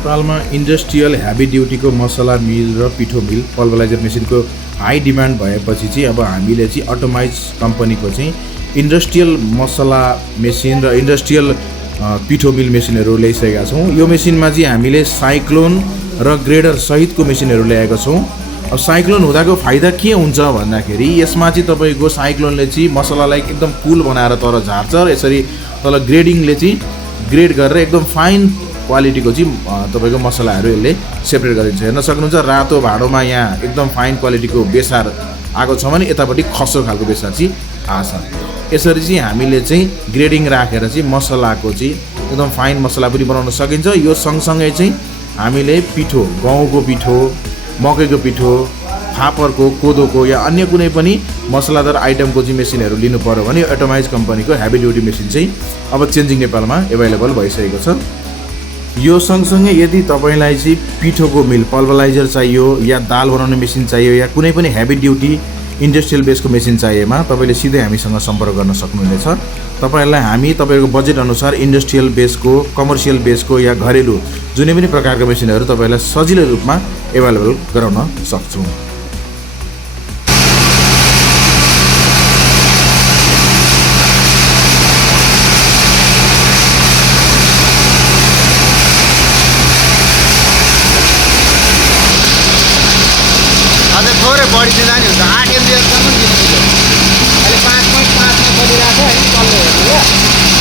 नेपालमा industrial heavy ड्युटीको मसला मिल र पिठो मिल पल्भराइजर मेसिनको हाई डिमान्ड भएपछि चाहिँ अब हामीले चाहिँ अटोमाइज कम्पनीको चाहिँ इन्डस्ट्रियल मसला मेसिन र इन्डस्ट्रियल पिठो मिल मेसिनहरू ल्याइसकेका छौँ। यो मेसिनमा चाहिँ हामीले साइक्लोन र ग्रेडर सहितको मेसिनहरू ल्याएका छौँ। अब साइक्लोन हुँदाको फाइदा के हुन्छ भन्दाखेरि यसमा चाहिँ तपाईँको साइक्लोनले चाहिँ मसलालाई एकदम पुल बनाएर तर झार्छ र यसरी तल ग्रेडिङले चाहिँ ग्रेड गरेर एकदम फाइन क्वालिटीको चाहिँ तपाईँको मसलाहरू यसले सेपरेट गरिन्छ। हेर्न सक्नुहुन्छ रातो भाँडोमा यहाँ एकदम फाइन क्वालिटीको बेसार आएको छ भने यतापट्टि खस्रो खालको बेसार चाहिँ आछ। यसरी चाहिँ हामीले चाहिँ ग्रेडिङ राखेर चाहिँ मसलाको चाहिँ एकदम फाइन मसला पनि बनाउन सकिन्छ। यो सँगसँगै चाहिँ हामीले पिठो, गहुँको पिठो, मकैको पिठो, फापरको, कोदोको या अन्य कुनै पनि मसलादार आइटमको चाहिँ मेसिनहरू लिनु पर्यो भने एटोमाइज कम्पनीको हेभी ड्युटी मेसिन चाहिँ अब चेन्जिङ नेपालमा एभाइलेबल भइसकेको छ। यो सँगसँगै यदि तपाईँलाई चाहिँ पिठोको मिल पल्भराइजर चाहियो या दाल बनाउने मेसिन चाहियो या कुनै पनि हेभी ड्युटी इन्डस्ट्रियल बेसको मेसिन चाहिएमा तपाईँले सिधै हामीसँग सम्पर्क गर्न सक्नुहुनेछ। तपाईँहरूलाई हामी तपाईँको बजेट अनुसार इन्डस्ट्रियल बेसको, कमर्सियल बेसको या घरेलु जुनै पनि प्रकारको मेसिनहरू तपाईँलाई सजिलो रूपमा एभाइलेबल गराउन सक्छौँ। थोरै बढी चाहिँ जाने हुन्छ 8 एमबिएससम्म दिनु अहिले 5.5 मा चलिरहेको छ है तल्लो हेर्नु ल